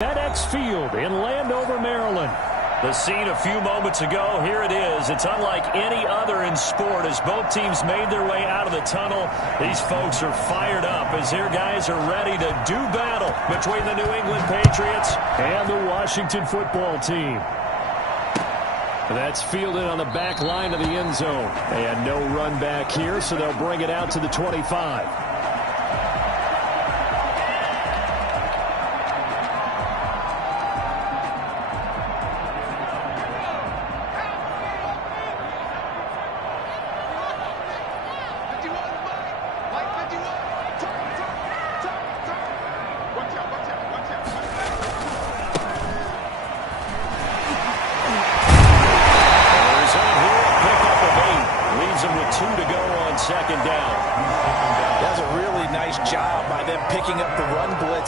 FedEx Field in Landover, Maryland. The scene a few moments ago, here it is. It's unlike any other in sport as both teams made their way out of the tunnel. These folks are fired up as their guys are ready to do battle between the New England Patriots and the Washington football team. That's fielded on the back line of the end zone. And no run back here, so they'll bring it out to the 25.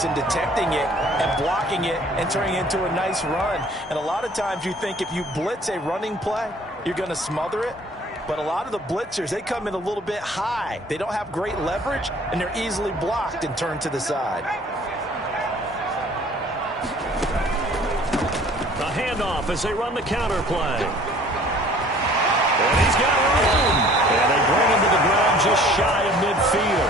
And detecting it and blocking it and turning it into a nice run. And a lot of times you think if you blitz a running play, you're going to smother it. But a lot of the blitzers, they come in a little bit high. They don't have great leverage, and they're easily blocked and turned to the side. The handoff as they run the counter play. And he's got room. And they bring him to the ground just shy of midfield.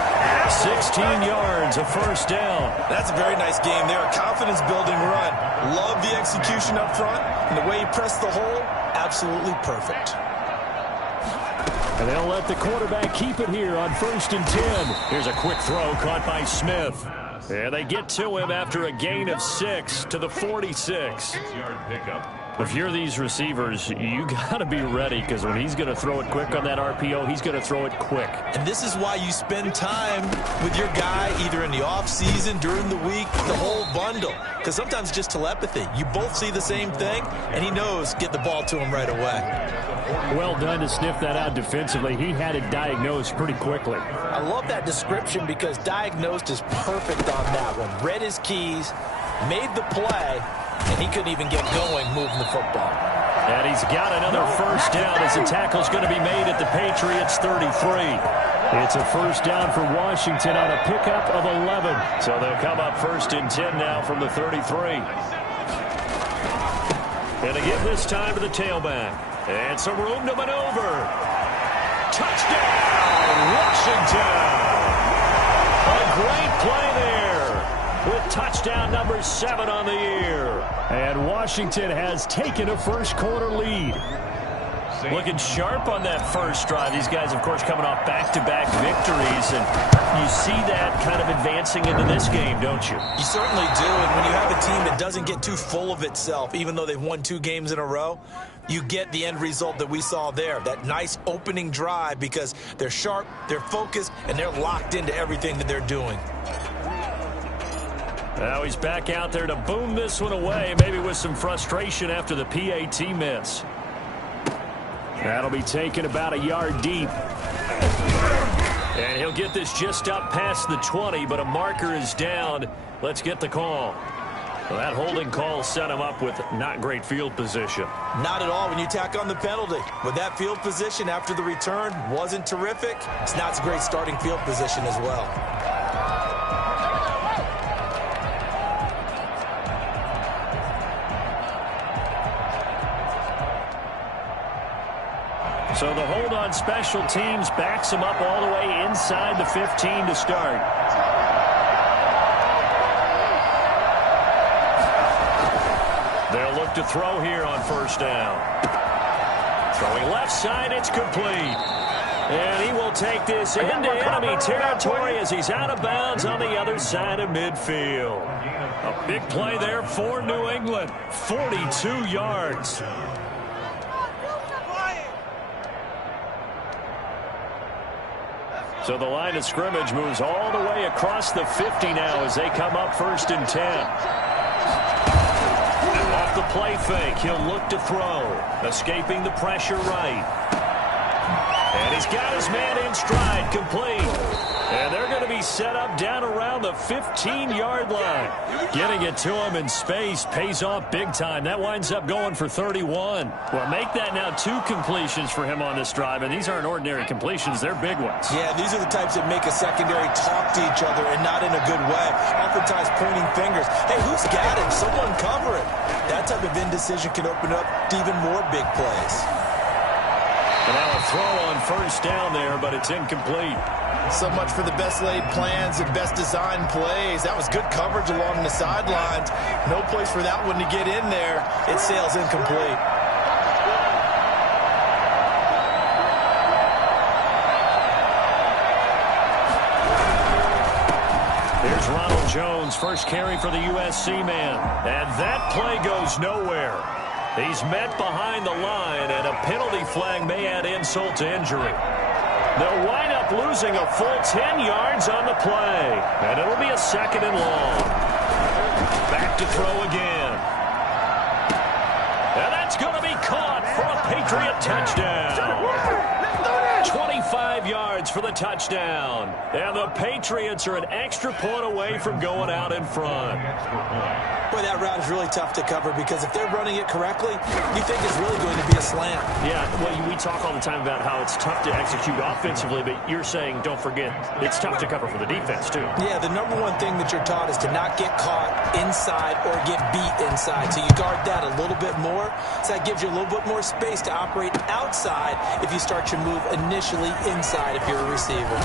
16 yards, a first down. That's a very nice game there. A confidence-building run. Love the execution up front. And the way he pressed the hole, absolutely perfect. And they'll let the quarterback keep it here on 1st and 10. Here's a quick throw caught by Smith. And they get to him after a gain of 6 to the 46. 6-yard pickup. If you're these receivers, you got to be ready because when he's going to throw it quick on that RPO, he's going to throw it quick. And this is why you spend time with your guy either in the offseason, during the week, the whole bundle. Because sometimes it's just telepathy. You both see the same thing, and he knows get the ball to him right away. Well done to sniff that out defensively. He had it diagnosed pretty quickly. I love that description because diagnosed is perfect on that one. Read his keys, made the play, and he couldn't even get going moving the football. And he's got another first down as the tackle's going to be made at the Patriots 33. It's a first down for Washington on a pickup of 11. So they'll come up 1st and 10 now from the 33. And again this time to the tailback. And some room to maneuver. Touchdown, Washington! A great play there with touchdown number 7 on the year. And Washington has taken a first-quarter lead. Looking sharp on that first drive. These guys, of course, coming off back-to-back victories. And you see that kind of advancing into this game, don't you? You certainly do. And when you have a team that doesn't get too full of itself, even though they've won 2 games in a row, you get the end result that we saw there. That nice opening drive because they're sharp, they're focused, and they're locked into everything that they're doing. Now he's back out there to boom this one away, maybe with some frustration after the PAT miss. That'll be taken about a yard deep. And he'll get this just up past the 20, but a marker is down. Let's get the call. Well, that holding call set him up with not great field position. Not at all when you tack on the penalty. With that field position after the return wasn't terrific, it's not a great starting field position as well. So the hold on special teams backs him up all the way inside the 15 to start. They'll look to throw here on first down. Throwing left side, it's complete. And he will take this into enemy territory as he's out of bounds on the other side of midfield. A big play there for New England. 42 yards. So the line of scrimmage moves all the way across the 50 now as they come up 1st and 10. Off the play fake, he'll look to throw. Escaping the pressure right. And he's got his man in stride, complete. And they're going to be he's set up down around the 15-yard line. Getting it to him in space pays off big time. That winds up going for 31. Well, make that now 2 completions for him on this drive, and these aren't ordinary completions. They're big ones. Yeah, these are the types that make a secondary talk to each other and not in a good way. Oftentimes pointing fingers. Hey, who's got him? Someone cover it. That type of indecision can open up to even more big plays. And now a throw on first down there, but it's incomplete. So much for the best laid plans and best designed plays. That was good coverage along the sidelines. No place for that one to get in there. It sails incomplete. Here's Ronald Jones, first carry for the USC man. And that play goes nowhere. He's met behind the line, and a penalty flag may add insult to injury. They'll wind up losing a full 10 yards on the play. And it'll be a 2nd and long. Back to throw again. And that's going to be caught for a Patriot touchdown. 25 yards for the touchdown. And the Patriots are an extra point away from going out in front. Boy, that route is really tough to cover because if they're running it correctly, you think it's really going to be a slant. Yeah, well, we talk all the time about how it's tough to execute offensively, but you're saying, don't forget, it's tough to cover for the defense, too. Yeah, the number one thing that you're taught is to not get caught inside or get beat inside. So you guard that a little bit more. So that gives you a little bit more space to operate outside if you start your move initially inside if you're a receiver.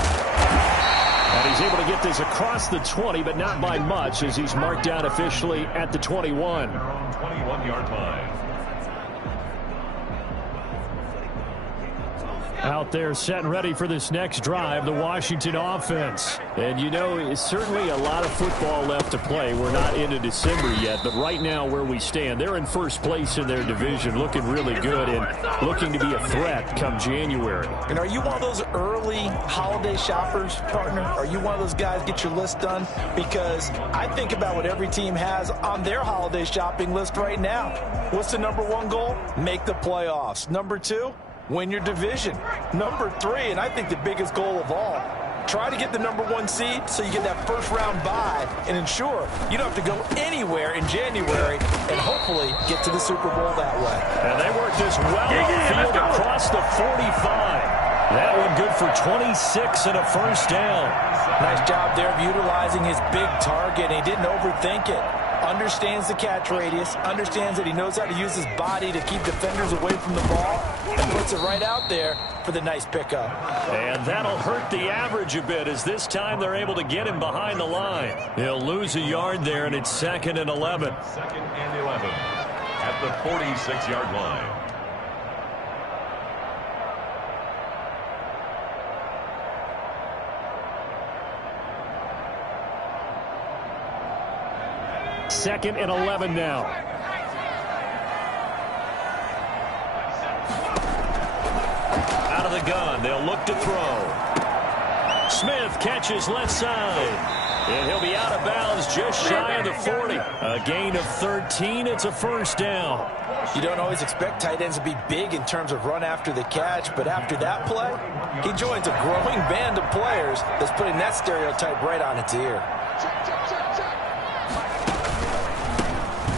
And he's able to get this across the 20, but not by much, as he's marked down officially at the 21. 21-yard line. Out there set and ready for this next drive, the Washington offense. And you know, it's certainly a lot of football left to play. We're not into December yet, but right now where we stand, they're in first place in their division, looking really good and looking to be a threat come January. And are you one of those early holiday shoppers, partner? Are you one of those guys get your list done? Because I think about what every team has on their holiday shopping list right now. What's the number 1 goal? Make the playoffs. Number 2? Win your division. Number 3, and I think the biggest goal of all, try to get the number 1 seed so you get that first round bye and ensure you don't have to go anywhere in January and hopefully get to the Super Bowl that way. And they work this well field across the 45. That one good for 26 and a first down. Nice job there of utilizing his big target. He didn't overthink it. Understands the catch radius, understands that he knows how to use his body to keep defenders away from the ball, and puts it right out there for the nice pickup. And that'll hurt the average a bit, as this time they're able to get him behind the line. He'll lose a yard there, and it's 2nd and 11. 2nd and 11 at the 46-yard line. Second and 11 now. Out of the gun, they'll look to throw. Smith catches left side. And he'll be out of bounds just shy of the 40. A gain of 13. It's a first down. You don't always expect tight ends to be big in terms of run after the catch, but after that play, he joins a growing band of players that's putting that stereotype right on its ear.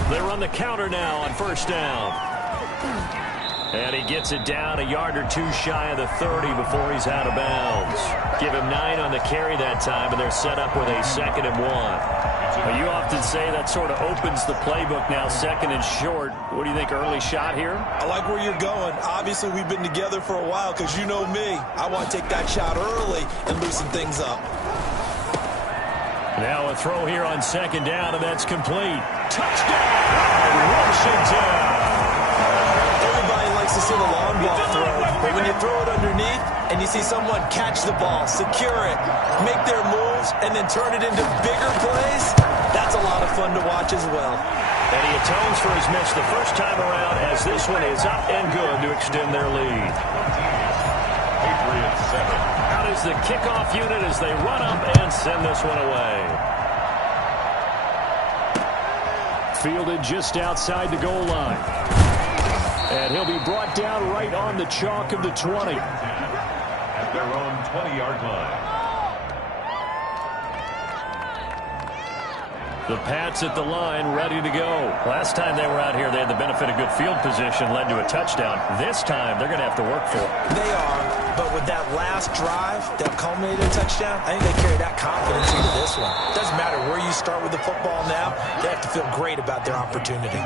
They run the counter now on first down. And he gets it down a yard or 2 shy of the 30 before he's out of bounds. Give him 9 on the carry that time, and they're set up with a 2nd and 1. Well, you often say that sort of opens the playbook now, 2nd and short. What do you think, early shot here? I like where you're going. Obviously, we've been together for a while because you know me. I want to take that shot early and loosen things up. Now a throw here on 2nd down, and that's complete. Touchdown, Washington! Everybody likes to see the long ball throw, but when you throw it underneath and you see someone catch the ball, secure it, make their moves, and then turn it into bigger plays, that's a lot of fun to watch as well. And he atones for his miss the first time around, as this one is up and good to extend their lead. Patriots 7. Out is the kickoff unit as they run up and send this one away. Fielded just outside the goal line. And he'll be brought down right on the chalk of the 20. At their own 20-yard line. The Pats at the line, ready to go. Last time they were out here, they had the benefit of good field position, led to a touchdown. This time, they're going to have to work for it. They are, but with that last drive that culminated a touchdown, I think they carry that confidence into this one. It doesn't matter where you start with the football now, they have to feel great about their opportunity.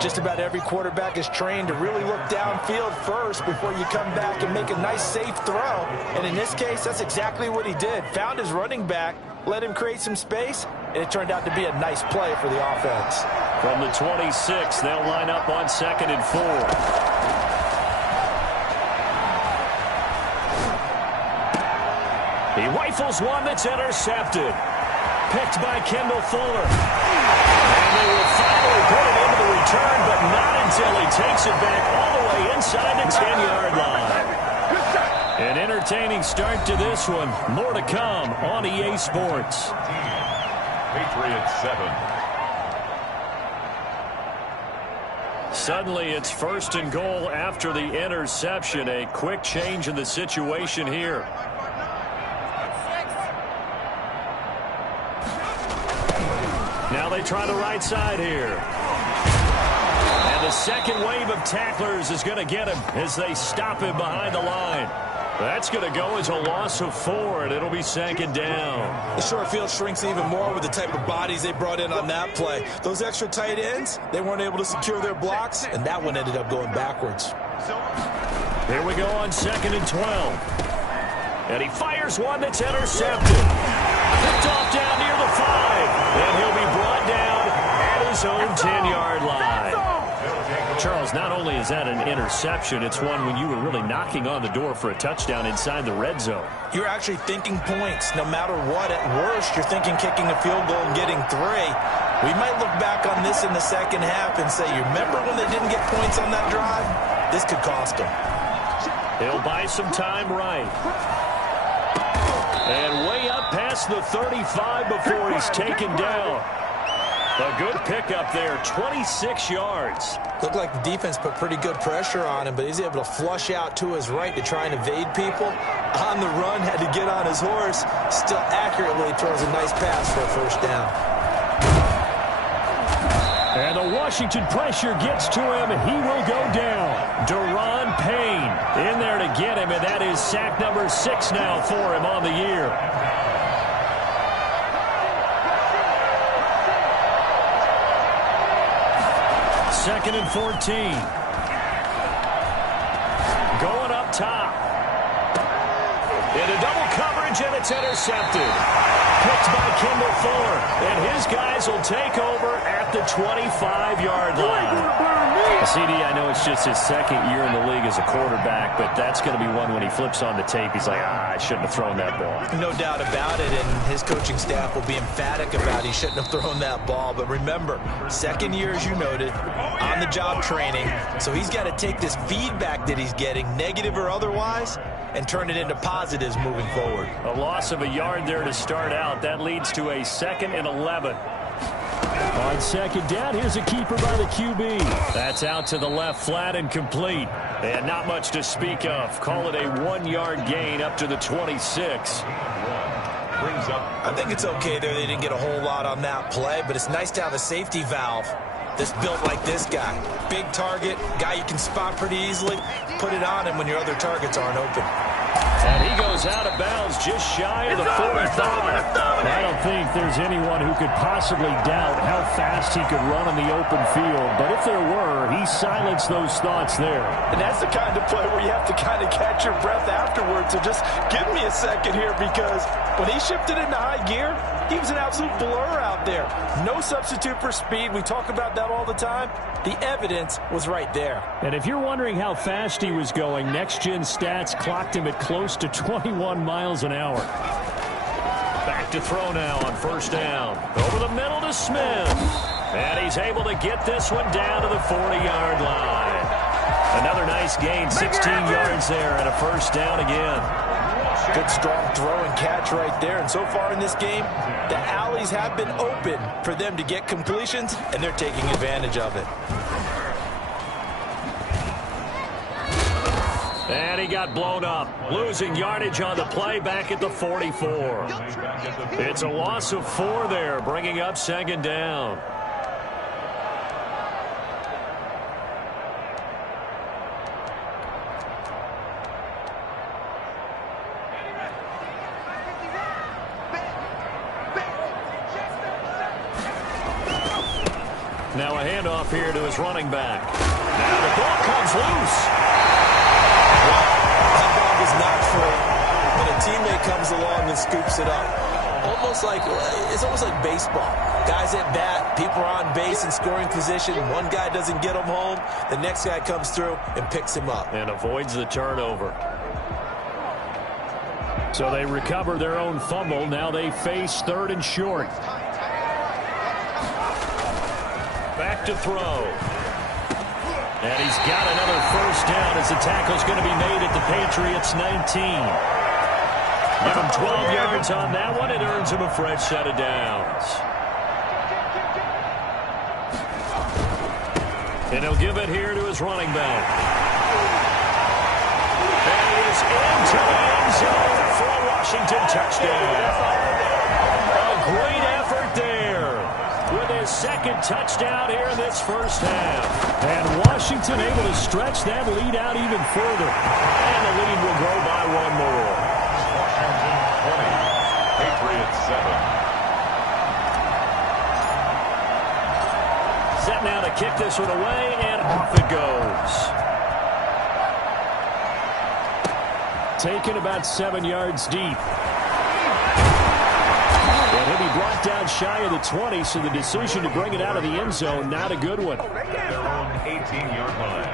Just about every quarterback is trained to really look downfield first before you come back and make a nice, safe throw. And in this case, that's exactly what he did. Found his running back, let him create some space, and it turned out to be a nice play for the offense. From the 26, they'll line up on 2nd and 4. He rifles one that's intercepted. Picked by Kendall Fuller. And they will finally put it into the return, but not until he takes it back all the way inside the 10-yard line. An entertaining start to this one. More to come on EA Sports. Patriots 7. Suddenly it's 1st and goal after the interception. A quick change in the situation here. Now they try the right side here. And the second wave of tacklers is going to get him as they stop him behind the line. That's going to go as a loss of 4, and it'll be 2nd down. The short field shrinks even more with the type of bodies they brought in on that play. Those extra tight ends, they weren't able to secure their blocks, and that one ended up going backwards. Here we go on 2nd and 12. And he fires one that's intercepted. Picked off down near the 5. And he'll be brought down at his own 10-yard line. Charles, not only is that an interception, it's one when you were really knocking on the door for a touchdown inside the red zone. You're actually thinking points. No matter what, at worst, you're thinking kicking a field goal and getting 3. We might look back on this in the second half and say, you remember when they didn't get points on that drive? This could cost them. He'll buy some time right. And way up past the 35 before he's taken down. A good pickup there, 26 yards. Looked like the defense put pretty good pressure on him, but he's able to flush out to his right to try and evade people. On the run, had to get on his horse. Still accurately throws a nice pass for a 1st down. And the Washington pressure gets to him. He will go down. Deron Payne in there to get him, and that is sack number 6 now for him on the year. Second and 14. Going up top. Into double coverage, and it's intercepted. Picked by Kendall Fuller. And his guys will take over at the 25-yard line. CD, I know it's just his 2nd year in the league as a quarterback, but that's going to be one when he flips on the tape. He's like, I shouldn't have thrown that ball. No doubt about it, and his coaching staff will be emphatic about he shouldn't have thrown that ball. But remember, 2nd year, as you noted, on-the-job training. So he's got to take this feedback that he's getting, negative or otherwise, and turn it into positives moving forward. A loss of a yard there to start out. That leads to a 2nd and 11. On 2nd down, here's a keeper by the QB. That's out to the left, flat and complete. And not much to speak of. Call it a 1-yard gain up to the 26. I think it's okay there. They didn't get a whole lot on that play, but it's nice to have a safety valve that's built like this guy. Big target, guy you can spot pretty easily. Put it on him when your other targets aren't open. And he goes out of bounds just shy of the 45. I don't think there's anyone who could possibly doubt how fast he could run on the open field. But if there were, he silenced those thoughts there. And that's the kind of play where you have to kind of catch your breath afterwards. So just give me a second here, because when he shifted into high gear, he was an absolute blur out there. No substitute for speed. We talk about that all the time. The evidence was right there. And if you're wondering how fast he was going, next-gen stats clocked him at close to 21 miles an hour. Back to throw now on 1st down. Over the middle to Smith. And he's able to get this one down to the 40-yard line. Another nice gain, 16 yards there, and a 1st down again. Good strong throw and catch right there. And so far in this game, the alleys have been open for them to get completions, and they're taking advantage of it. And he got blown up, losing yardage on the play back at the 44. It's a loss of 4 there, bringing up second down. Now a handoff here to his running back. Now the ball comes loose. That ball is not free, but a teammate comes along and scoops it up. It's almost like baseball. Guys at bat, people are on base in scoring position. One guy doesn't get him home. The next guy comes through and picks him up. And avoids the turnover. So they recover their own fumble. Now they face 3rd and short. Back to throw. And he's got another first down as the tackle's going to be made at the Patriots' 19. Give him 12 yards on that one. It earns him a fresh set of downs. And he'll give it here to his running back. And he is into the end zone for a Washington touchdown. A great effort there with his second touchdown here in this first half. And Washington able to stretch that lead out even further. And the lead will grow by 1 more. Washington 20, Patriots 7. Set now to kick this one away, and off it goes. Taken about 7 yards deep. And he'll be brought down shy of the 20, so the decision to bring it out of the end zone, not a good one. Their own 18-yard line.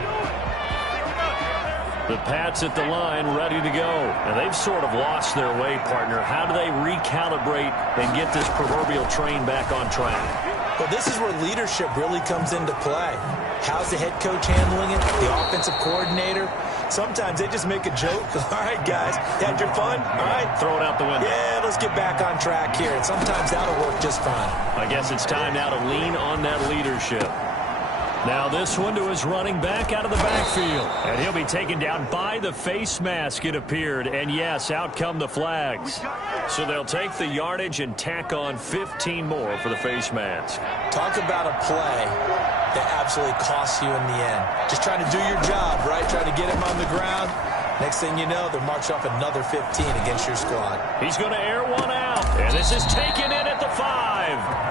The Pats at the line, ready to go. And they've sort of lost their way, partner. How do they recalibrate and get this proverbial train back on track? Well, this is where leadership really comes into play. How's the head coach handling it? The offensive coordinator? Sometimes they just make a joke. All right, guys, had your fun? All right. Throw it out the window. Yeah, let's get back on track here. And sometimes that'll work just fine. I guess it's time now to lean on that leadership. Now this one to his running back out of the backfield. And he'll be taken down by the face mask, it appeared. And yes, out come the flags. So they'll take the yardage and tack on 15 more for the face mask. Talk about a play that absolutely costs you in the end. Just trying to do your job, right? Trying to get him on the ground. Next thing you know, they'll march off another 15 against your squad. He's going to air one out. And this is taken in at the 5.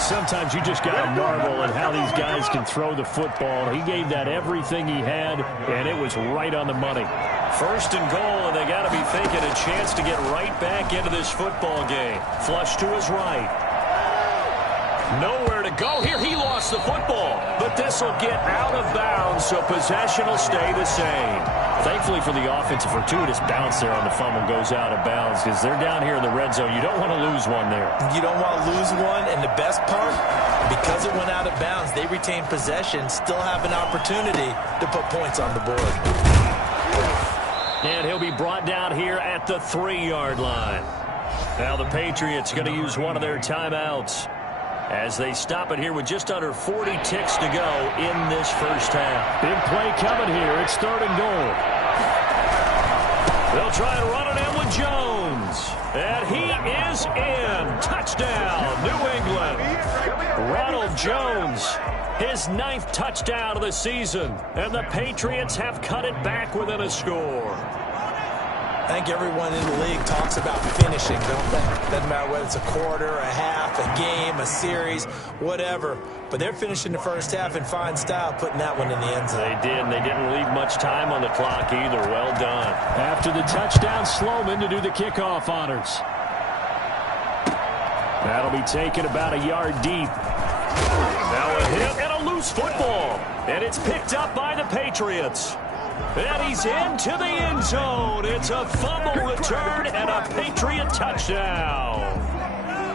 Sometimes you just got to marvel at how these guys can throw the football. He gave that everything he had, and it was right on the money. 1st and goal, and they got to be thinking a chance to get right back into this football game. Flush to his right. Nowhere to go here. He lost the football, but this will get out of bounds, so possession will stay the same. Thankfully for the offense, a fortuitous bounce there on the fumble goes out of bounds because they're down here in the red zone. You don't want to lose one there. You don't want to lose one, and the best part, because it went out of bounds, they retain possession, still have an opportunity to put points on the board. And he'll be brought down here at the 3-yard line. Now the Patriots going to use one of their timeouts as they stop it here with just under 40 ticks to go in this first half. Big play coming here. It's 3rd and goal. They'll try and run it in with Jones. And he is in. Touchdown, New England. Ronald Jones, his 9th touchdown of the season. And the Patriots have cut it back within a score. I think everyone in the league talks about finishing, don't they? Doesn't matter whether it's a quarter, a half, a game, a series, whatever. But they're finishing the first half in fine style, putting that one in the end zone. They did, and they didn't leave much time on the clock either. Well done. After the touchdown, Sloman to do the kickoff honors. That'll be taken about a yard deep. Now a hit and a loose football. And it's picked up by the Patriots. And he's into the end zone. It's a fumble return and a Patriot touchdown.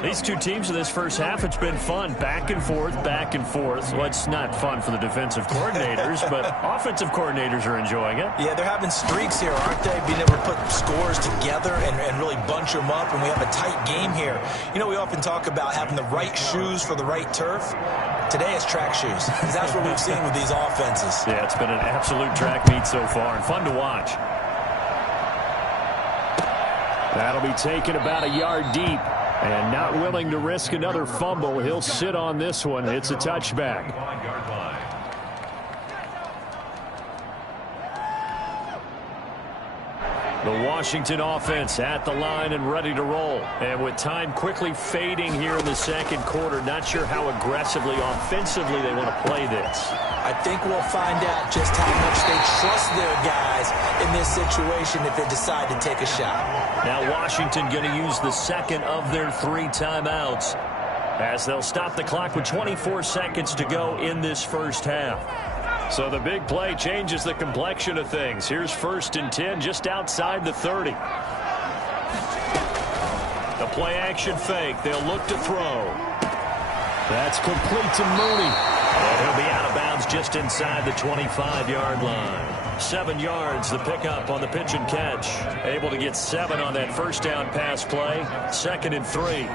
These two teams in this first half, it's been fun. Back and forth, back and forth. Well, it's not fun for the defensive coordinators, but offensive coordinators are enjoying it. Yeah, they're having streaks here, aren't they? Being able to put scores together and really bunch them up, and we have a tight game here. You know, we often talk about having the right shoes for the right turf. Today it's track shoes, because that's what we've seen with these offenses. Yeah, it's been an absolute track meet so far, and fun to watch. That'll be taken about a yard deep. And not willing to risk another fumble. He'll sit on this one. It's a touchback. The Washington offense at the line and ready to roll. And with time quickly fading here in the second quarter, not sure how aggressively, offensively they want to play this. I think we'll find out just how much they trust their guys in this situation if they decide to take a shot. Now Washington going to use the second of their 3 timeouts as they'll stop the clock with 24 seconds to go in this first half. So the big play changes the complexion of things. Here's 1st and 10 just outside the 30. The play action fake. They'll look to throw. That's complete to Mooney. And he'll be out of bounds just inside the 25-yard line. 7 yards, the pickup on the pitch and catch. Able to get 7 on that first down pass play. 2nd and 3.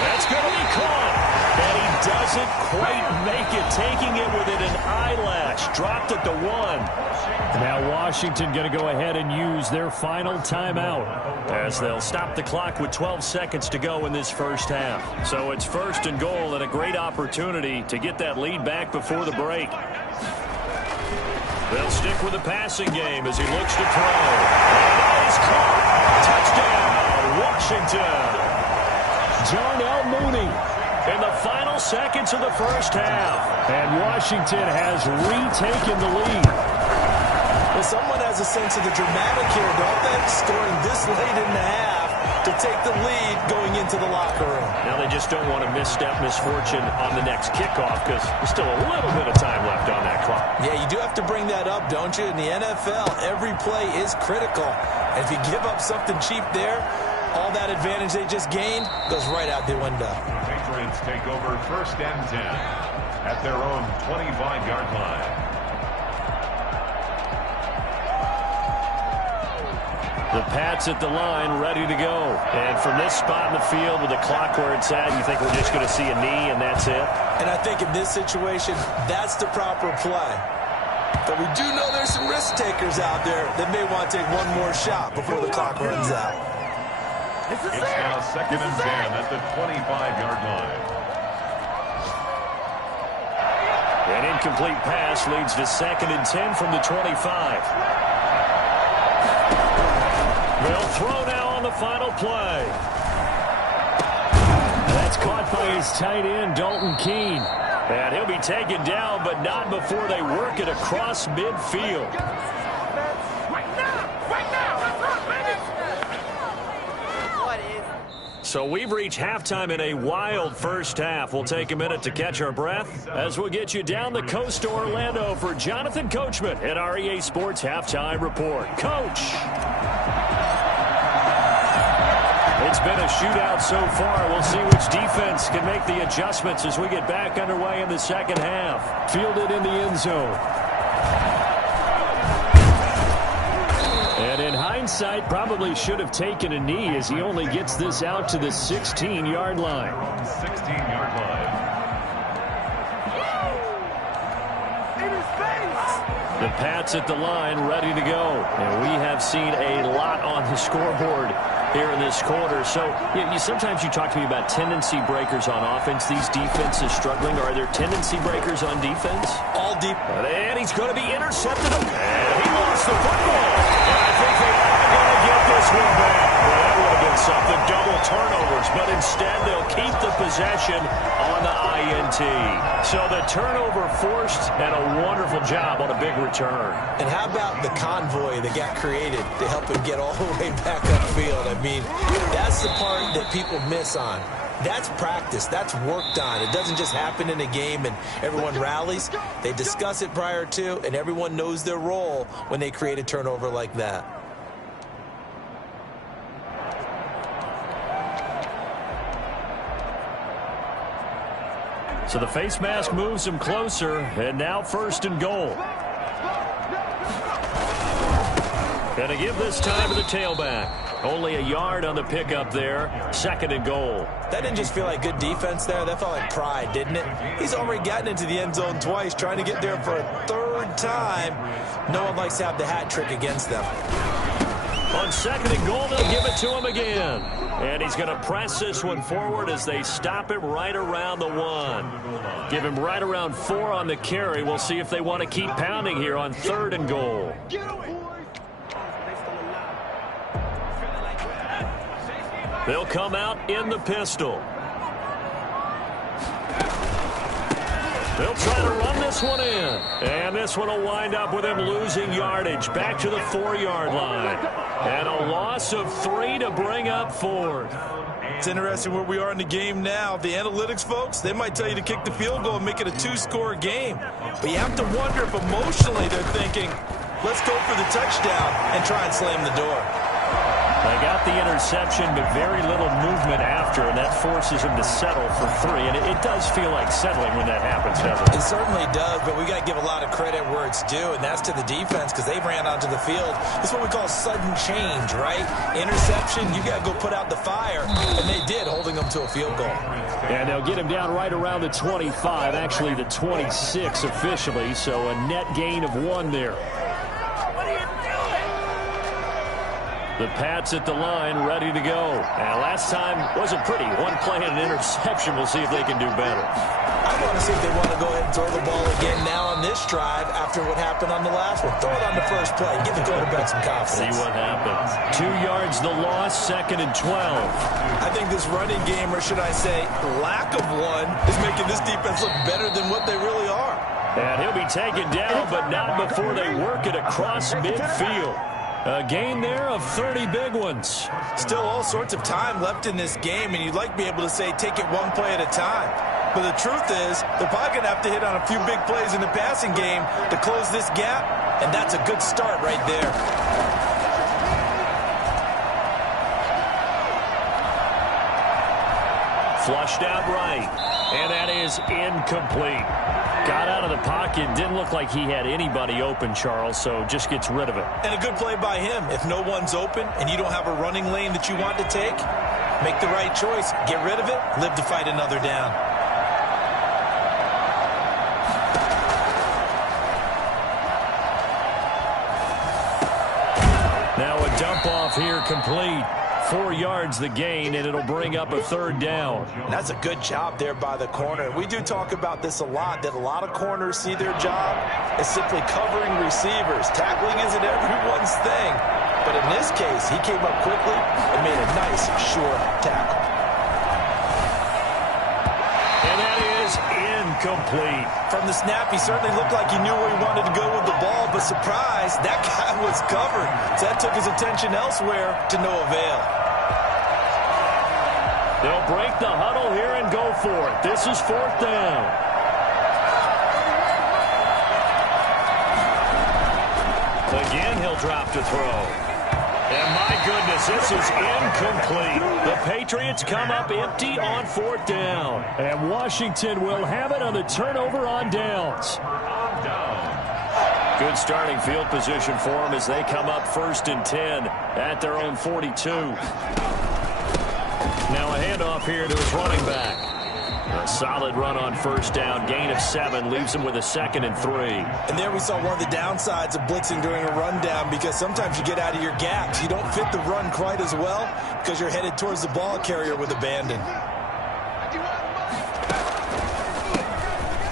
That's going to be caught. And he doesn't quite make it, taking it within an eyelash. Dropped at the 1. Now Washington going to go ahead and use their final timeout as they'll stop the clock with 12 seconds to go in this first half. So it's 1st and goal and a great opportunity to get that lead back before the break. They'll stick with the passing game as he looks to throw. And he's caught. Touchdown, Washington. Darnell Mooney in the final seconds of the first half. And Washington has retaken the lead. Well, someone has a sense of the dramatic here, don't they? Scoring this late in the half to take the lead going into the locker room. Now they just don't want to misstep misfortune on the next kickoff because there's still a little bit of time left on that clock. Yeah, you do have to bring that up, don't you? In the NFL, every play is critical. And if you give up something cheap there, all that advantage they just gained goes right out the window. Patriots take over 1st and 10 at their own 25-yard line. The Pats at the line, ready to go. And from this spot in the field with the clock where it's at, you think we're just going to see a knee and that's it? And I think in this situation, that's the proper play. But we do know there's some risk takers out there that may want to take one more shot before the clock runs out. It's now 2nd and 10 at the 25-yard line. An incomplete pass leads to 2nd and 10 from the 25. They'll throw now on the final play. That's caught by his tight end, Dalton Keene. And he'll be taken down, but not before they work it across midfield. So we've reached halftime in a wild first half. We'll take a minute to catch our breath as we'll get you down the coast to Orlando for Jonathan Coachman at our EA Sports Halftime Report. Coach! It's been a shootout so far. We'll see which defense can make the adjustments as we get back underway in the second half. Fielded in the end zone. And in hindsight, probably should have taken a knee as he only gets this out to the 16-yard line. 16-yard line. The Pats at the line, ready to go. And we have seen a lot on the scoreboard here in this quarter. So sometimes you talk to me about tendency breakers on offense. These defenses struggling. Are there tendency breakers on defense? All deep. And he's going to be intercepted. And he lost the football. And I think they are going to get this one back. Well, that would have been something. Double turnovers. But instead, they'll keep the possession on the INT. So the turnover forced and a wonderful job on a big return. And how about the convoy that got created to help him get all the way back upfield? I mean, that's the part that people miss on. That's practice. That's worked on. It doesn't just happen in a game and everyone rallies. They discuss it prior to, and everyone knows their role when they create a turnover like that. So the face mask moves him closer, and now 1st and goal. Going to give this time to the tailback. Only a yard on the pickup there. 2nd and goal. That didn't just feel like good defense there. That felt like pride, didn't it? He's already gotten into the end zone twice, trying to get there for a 3rd time. No one likes to have the hat trick against them. On 2nd and goal, they'll give it to him again. And he's going to press this one forward as they stop him right around the 1. Give him right around 4 on the carry. We'll see if they want to keep pounding here on 3rd and goal. They'll come out in the pistol. They'll try to run this one in. And this one will wind up with him losing yardage back to the 4-yard line. And a loss of 3 to bring up 4th. It's interesting where we are in the game now. The analytics folks, they might tell you to kick the field goal and make it a 2-score game. But you have to wonder if emotionally they're thinking, let's go for the touchdown and try and slam the door. They got the interception, but very little movement after, and that forces him to settle for 3. And it does feel like settling when that happens, doesn't it? It certainly does, but we got to give a lot of credit where it's due, and that's to the defense because they ran onto the field. It's what we call sudden change, right? Interception, you got to go put out the fire, and they did, holding them to a field goal. And they'll get him down right around the 25, actually the 26 officially, so a net gain of 1 there. The Pats at the line, ready to go. And last time wasn't pretty. 1 play and an interception. We'll see if they can do better. I want to see if they want to go ahead and throw the ball again now on this drive after what happened on the last one. Throw it on the first play. Give the quarterback some confidence. See what happens. 2 yards the loss, 2nd and 12. I think this running game, or should I say lack of one, is making this defense look better than what they really are. And he'll be taken down, but not before they work it across midfield. A gain there of 30 big ones. Still all sorts of time left in this game, and you'd like to be able to say take it 1 play at a time. But the truth is, they're probably going to have to hit on a few big plays in the passing game to close this gap, and that's a good start right there. Flushed out right, and that is incomplete. Got out of the pocket, didn't look like he had anybody open, Charles, so just gets rid of it. And a good play by him. If no one's open and you don't have a running lane that you want to take, make the right choice. Get rid of it, live to fight another down. Now a dump off here complete. 4 yards the gain, and it'll bring up a 3rd down. And that's a good job there by the corner. We do talk about this a lot, that a lot of corners see their job as simply covering receivers. Tackling isn't everyone's thing. But in this case, he came up quickly and made a nice, short tackle. And that is incomplete. From the snap, he certainly looked like he knew where he wanted to go with the ball, but surprise, that guy was covered. So that took his attention elsewhere to no avail. They'll break the huddle here and go for it. This is 4th down. Again, he'll drop to throw. And my goodness, this is incomplete. The Patriots come up empty on 4th down. And Washington will have it on the turnover on downs. Good starting field position for them as they come up 1st and 10 at their own 42. Now a handoff here to his running back. A solid run on 1st down. Gain of 7 leaves him with a 2nd and 3. And there we saw one of the downsides of blitzing during a rundown, because sometimes you get out of your gaps. You don't fit the run quite as well because you're headed towards the ball carrier with abandon.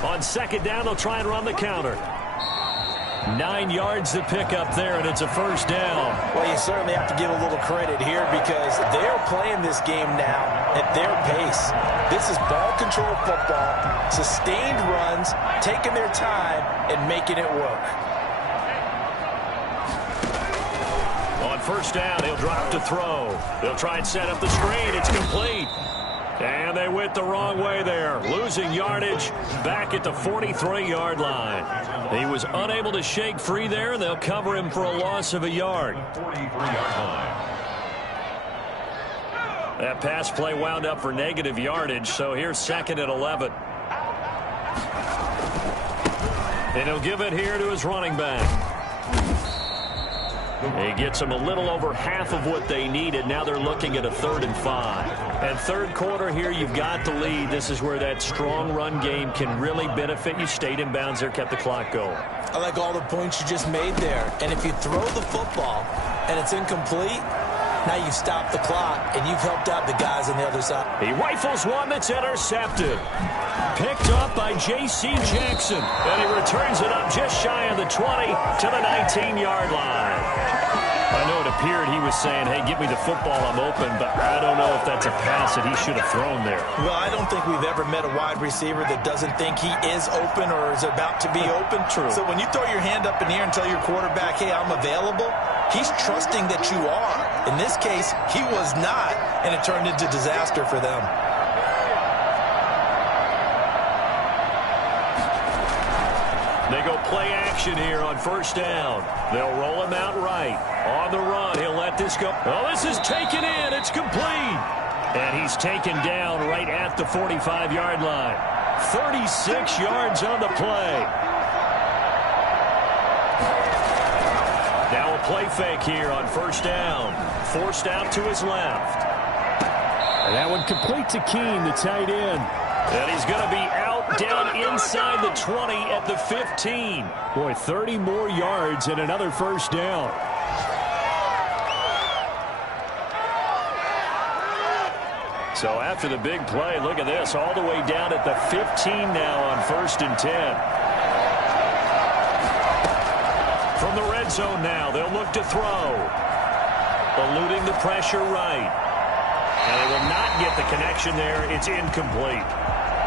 On 2nd down, they'll try and run the counter. 9 yards to pick up there, and it's a 1st down. Well, you certainly have to give a little credit here because they're playing this game now at their pace. This is ball control football, sustained runs, taking their time and making it work. On 1st down, he'll drop to throw. They'll try and set up the screen. It's complete. And they went the wrong way there. Losing yardage back at the 43-yard line. He was unable to shake free there, and they'll cover him for a loss of a yard. 43-yard line. That pass play wound up for negative yardage, so here's 2nd and 11. And he'll give it here to his running back. He gets them a little over half of what they needed. Now they're looking at a 3rd and 5. And third quarter here, you've got the lead. This is where that strong run game can really benefit you. Stayed in bounds there, kept the clock going. I like all the points you just made there. And if you throw the football and it's incomplete, now you've stopped the clock and you've helped out the guys on the other side. He rifles one that's intercepted. Picked up by J.C. Jackson. And he returns it up just shy of the 20 to the 19-yard line. I know it appeared he was saying, hey, give me the football, I'm open, but I don't know if that's a pass that he should have thrown there. Well, I don't think we've ever met a wide receiver that doesn't think he is open or is about to be open. True. So when you throw your hand up in the air and tell your quarterback, hey, I'm available, he's trusting that you are. In this case, he was not, and it turned into disaster for them. They go play action here on 1st down. They'll roll him out right. On the run, he'll let this go. Oh, this is taken in. It's complete. And he's taken down right at the 45-yard line. 36 yards on the play. Now a play fake here on 1st down. Forced out to his left. And that one complete to Keene, the tight end. And he's going to be out down inside the 20 at the 15. Boy, 30 more yards and another 1st down. So after the big play, look at this, all the way down at the 15 now on 1st and 10. From the red zone now, they'll look to throw. Eluding the pressure right. And they will not get the connection there. It's incomplete.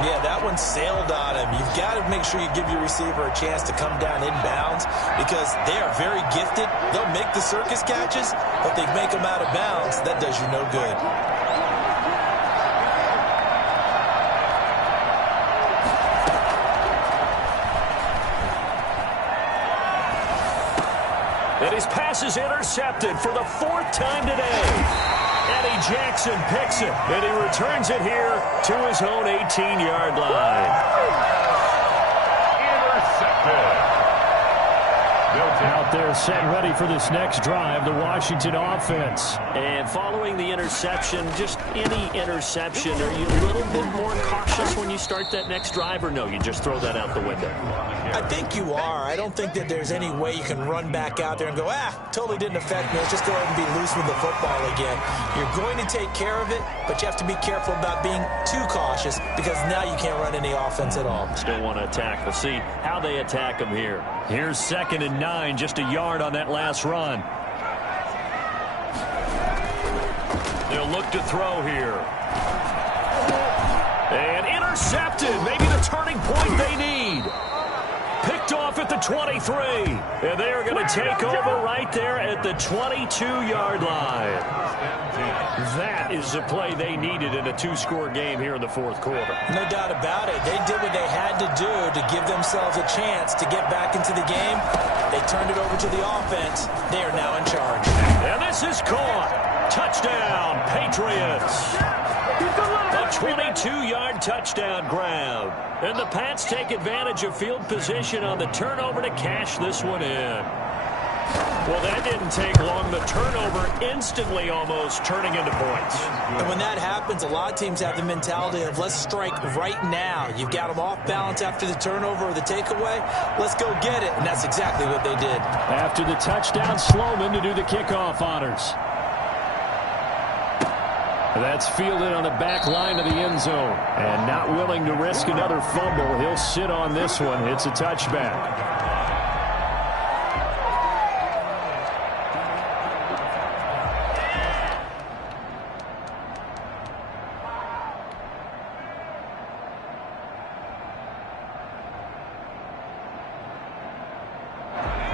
Yeah, that one sailed on him. You've got to make sure you give your receiver a chance to come down inbounds because they are very gifted. They'll make the circus catches, but they make them out of bounds. That does you no good. And his pass is intercepted for the 4th time today. Eddie Jackson picks it, and he returns it here to his own 18-yard line. Intercepted. Out there set ready for this next drive, the Washington offense. And following the interception, just any interception, are you a little bit more cautious when you start that next drive, or no, you just throw that out the window? I think you are. I don't think that there's any way you can run back out there and go, totally didn't affect me. Let's just go ahead and be loose with the football again. You're going to take care of it, but you have to be careful about being too cautious because now you can't run any offense at all. Still want to attack. We'll see how they attack him here. Here's 2nd and 9, just a yard on that last run. They'll look to throw here. And intercepted. Maybe the turning point they need. Picked off at the 23. And they are going to take over right there at the 22-yard line. That is the play they needed in a 2-score game here in the 4th quarter. No doubt about it. They did what they had to do to give themselves a chance to get back into the game. They turned it over to the offense. They are now in charge. And this is caught. Touchdown, Patriots. A 22-yard touchdown grab. And the Pats take advantage of field position on the turnover to cash this one in. Well, that didn't take long. The turnover instantly almost turning into points. And when that happens, a lot of teams have the mentality of let's strike right now. You've got them off balance after the turnover or the takeaway. Let's go get it. And that's exactly what they did. After the touchdown, Sloman to do the kickoff honors. That's fielded on the back line of the end zone. And not willing to risk another fumble. He'll sit on this one. It's a touchback.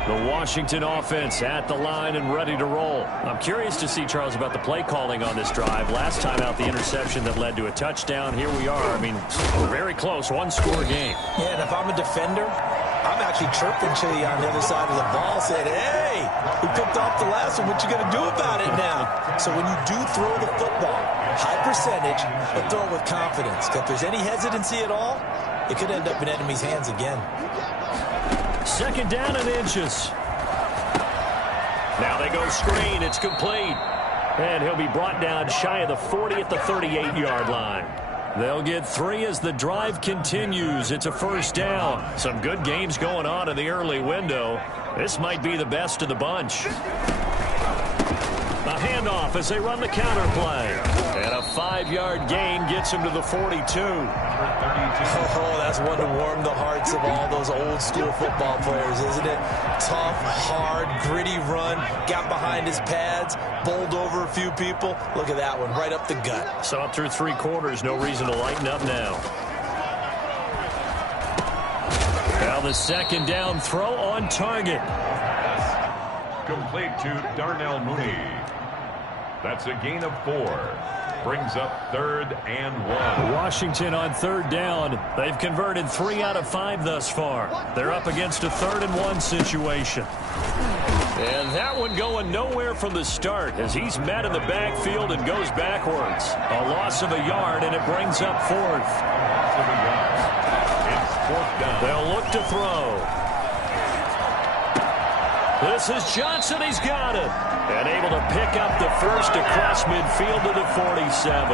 The Washington offense at the line and ready to roll. I'm curious to see, Charles, about the play calling on this drive. Last time out, the interception that led to a touchdown. Here we are. I mean, very close, 1-score game. Yeah, and if I'm a defender, I'm actually chirping to you on the other side of the ball, saying, hey, we picked off the last one. What you going to do about it now? So when you do throw the football, high percentage, but throw it with confidence. If there's any hesitancy at all, it could end up in enemy's hands again. Second down and inches. Now they go screen. It's complete. And he'll be brought down shy of the 40 at the 38-yard line. They'll get 3 as the drive continues. It's a first down. Some good games going on in the early window. This might be the best of the bunch. A handoff as they run the counter play. And a 5-yard gain gets him to the 42. Oh, that's one to warm the hearts of all those old school football players, isn't it? Tough, hard, gritty run. Got behind his pads, bowled over a few people. Look at that one, right up the gut. So up through 3 quarters, no reason to lighten up now. Now the second down throw on target. Complete to Darnell Mooney. That's a gain of 4. Brings up 3rd and 1. Washington on 3rd down. They've converted 3 out of 5 thus far. They're up against a 3rd and 1 situation. And that one going nowhere from the start as he's met in the backfield and goes backwards. A loss of a yard, and it brings up 4th. It's 4th down. They'll look to throw. This is Johnson. He's got it. And able to pick up the first across midfield to the 47.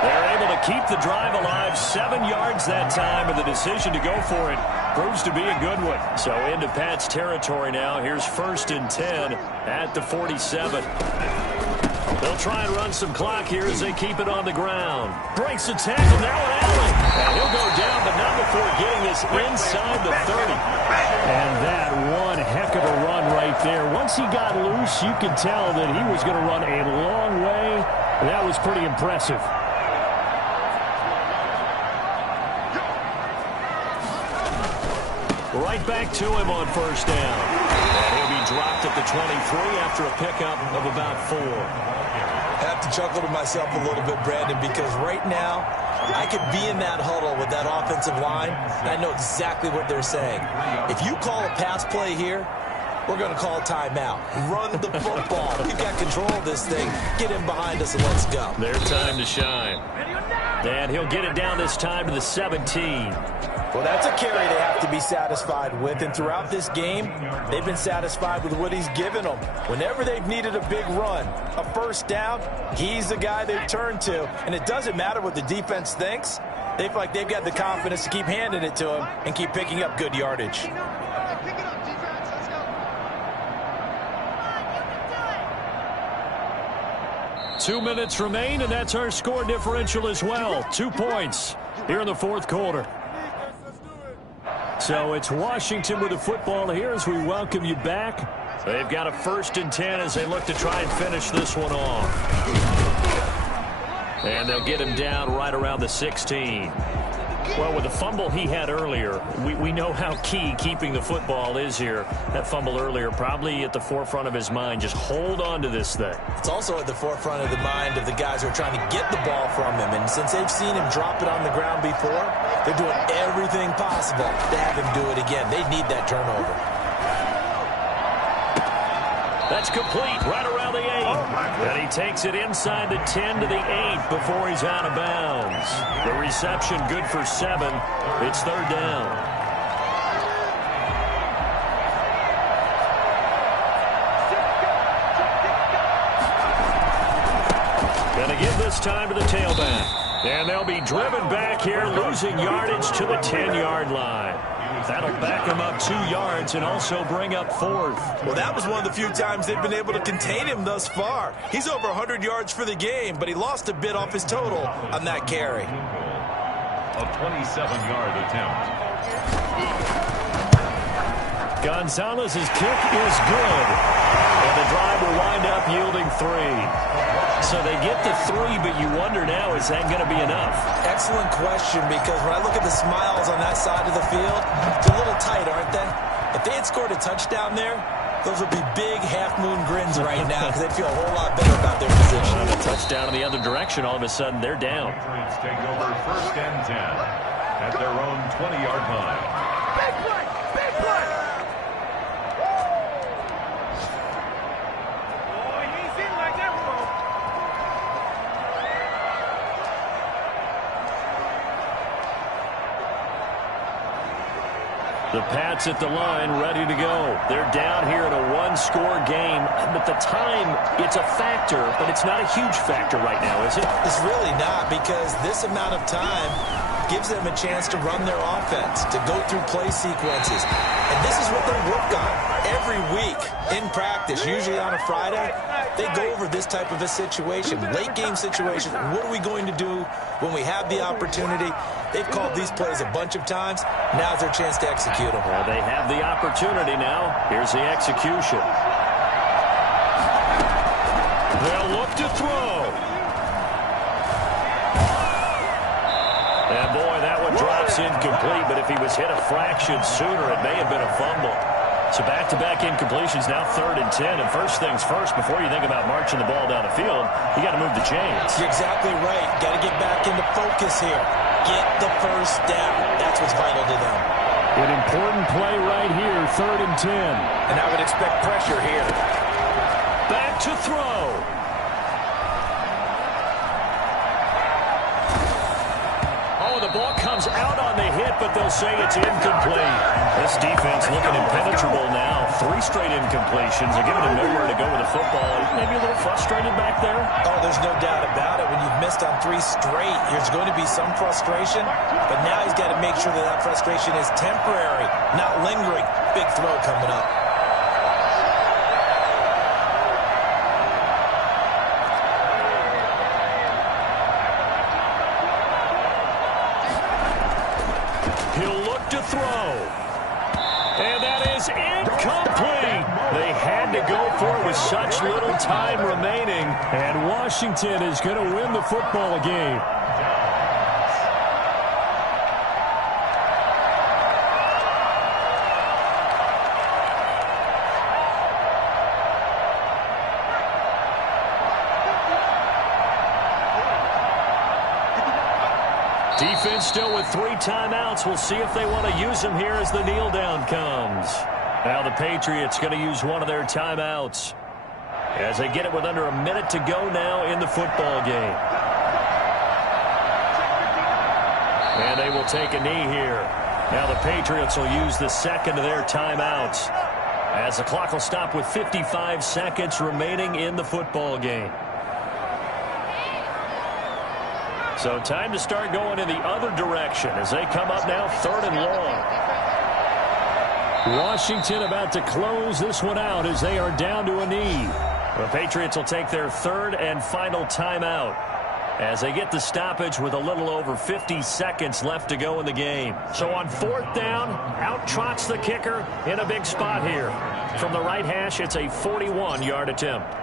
They're able to keep the drive alive. 7 yards that time, and the decision to go for it proves to be a good one. So into Pat's territory now. Here's 1st and 10 at the 47. They'll try and run some clock here as they keep it on the ground. Breaks the tackle. Now an Allen. And he'll go down, but not before getting this inside the 30. And that one heck of a run right there. Once he got loose, you could tell that he was going to run a long way. That was pretty impressive. Right back to him on 1st down. And he'll be dropped at the 23 after a pickup of about 4. I have to chuckle to myself a little bit, Brandon, because right now I could be in that huddle with that offensive line, and I know exactly what they're saying. If you call a pass play here, we're going to call a timeout. Run the football. We've got control of this thing. Get him behind us and let's go. Their time to shine. And he'll get it down this time to the 17. Well, that's a carry they have to be satisfied with, and throughout this game, they've been satisfied with what he's given them. Whenever they've needed a big run, a first down, he's the guy they've turned to, and it doesn't matter what the defense thinks. They feel like they've got the confidence to keep handing it to him and keep picking up good yardage. 2 minutes remain, and that's our score differential as well. 2 points here in the 4th quarter. So it's Washington with the football here as we welcome you back. They've got a 1st and 10 as they look to try and finish this one off. And they'll get him down right around the 16. Well, with the fumble he had earlier, we know how key keeping the football is here. That fumble earlier probably at the forefront of his mind. Just hold on to this thing. It's also at the forefront of the mind of the guys who are trying to get the ball from him. And since they've seen him drop it on the ground before, they're doing everything possible to have him do it again. They need that turnover. That's complete right around the 8. And he takes it inside the 10 to the 8 before he's out of bounds. The reception good for 7. It's 3rd down. Gonna give this time to the tailback. And they'll be driven back here, losing yardage to the 10-yard line. That'll back him up 2 yards and also bring up 4th. Well, that was one of the few times they've been able to contain him thus far. He's over 100 yards for the game, but he lost a bit off his total on that carry. A 27-yard attempt. Gonzalez's kick is good. And the drive will wind up yielding 3. So they get the 3, but you wonder now, is that going to be enough? Excellent question, because when I look at the smiles on that side of the field, they're a little tight, aren't they? If they had scored a touchdown there, those would be big half-moon grins right now because they'd feel a whole lot better about their position. And a touchdown in the other direction, all of a sudden they're down. Patriots take over 1st and 10 at their own 20-yard line. Big play! Big play! Oh, he's in like that, bro. The Pats at the line, ready to go. They're down here in a one-score game, but the time, it's a factor, but it's not a huge factor right now, is it? It's really not, because this amount of time gives them a chance to run their offense, to go through play sequences. And this is what they work on every week in practice, usually on a Friday. They go over this type of a situation, late game situation. What are we going to do when we have the opportunity? They've called these plays a bunch of times. Now's their chance to execute them. Well, they have the opportunity now. Here's the execution. They'll look to throw. And boy, that one drops incomplete, but if he was hit a fraction sooner, it may have been a fumble. So back-to-back incompletions, now 3rd and 10. And first things first, before you think about marching the ball down the field, you got to move the chains. You're exactly right. Got to get back into focus here. Get the first down. That's what's vital to them. An important play right here, 3rd and 10. And I would expect pressure here. Back to throw. Oh, the ball comes out on the hit, but they'll say it's incomplete. This defense looking impenetrable now. 3 straight incompletions. They're giving him nowhere to go with the football. Maybe a little frustrated back there. Oh, there's no doubt about it. When you've missed on 3 straight, there's going to be some frustration. But now he's got to make sure that that frustration is temporary, not lingering. Big throw coming up. He'll look to throw. And that is incomplete. They had to go for it with such little time remaining. And Washington is going to win the football game. Defense still with 3 timeouts. We'll see if they want to use them here as the kneel down comes. Now the Patriots going to use one of their timeouts as they get it with under a minute to go now in the football game. And they will take a knee here. Now the Patriots will use the second of their timeouts as the clock will stop with 55 seconds remaining in the football game. So time to start going in the other direction as they come up now 3rd and long. Washington about to close this one out as they are down to a knee. The Patriots will take their 3rd and final timeout as they get the stoppage with a little over 50 seconds left to go in the game. So on 4th down, out trots the kicker in a big spot here. From the right hash, it's a 41-yard attempt.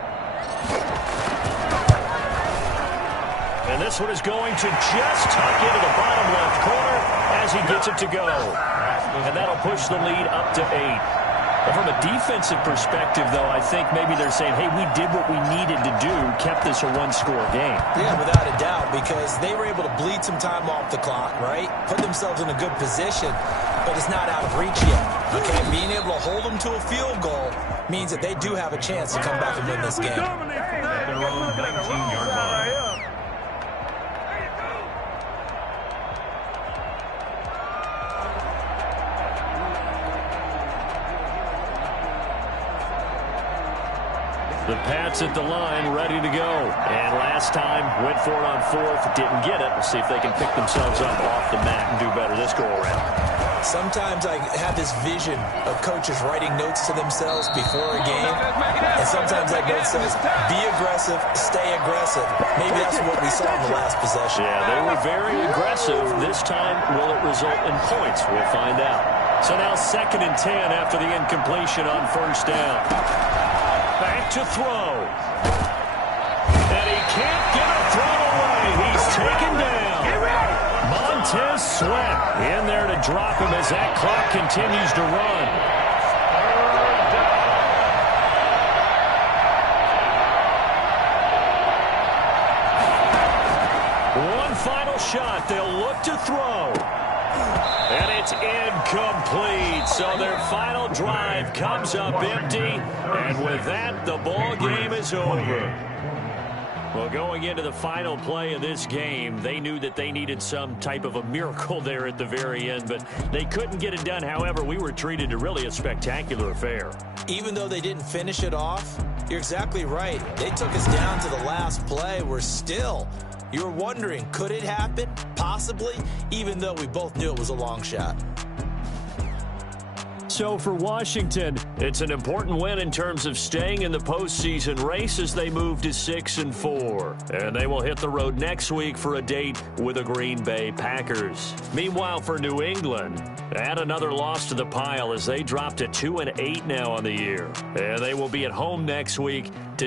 And this one is going to just tuck into the bottom left corner as he gets it to go. And that'll push the lead up to 8. But from a defensive perspective, though, I think maybe they're saying, hey, we did what we needed to do, kept this a one-score game. Yeah, without a doubt, because they were able to bleed some time off the clock, right? Put themselves in a good position, but it's not out of reach yet. Okay, being able to hold them to a field goal means that they do have a chance to come back and win this game. At their own 19-yard line. The Pats at the line, ready to go. And last time, went for it on 4th, didn't get it. We'll see if they can pick themselves up off the mat and do better this go-around. Sometimes I have this vision of coaches writing notes to themselves before a game. And sometimes that note says, be aggressive, stay aggressive. Maybe that's what we saw in the last possession. Yeah, they were very aggressive. This time, will it result in points? We'll find out. So now 2nd and 10 after the incompletion on 1st down. Back to throw. And he can't get a throw away. He's taken down. Montez Sweat in there to drop him as that clock continues to run. One final shot. They'll look to throw. And it's incomplete. So their final drive comes up empty. And with that, the ball game is over. Well, going into the final play of this game, they knew that they needed some type of a miracle there at the very end, but they couldn't get it done. However, we were treated to really a spectacular affair. Even though they didn't finish it off, you're exactly right. They took us down to the last play. You're wondering, could it happen? Possibly, even though we both knew it was a long shot. So for Washington, it's an important win in terms of staying in the postseason race as they move to 6-4. And they will hit the road next week for a date with the Green Bay Packers. Meanwhile, for New England, add another loss to the pile as they drop to 2-8 now on the year. And they will be at home next week to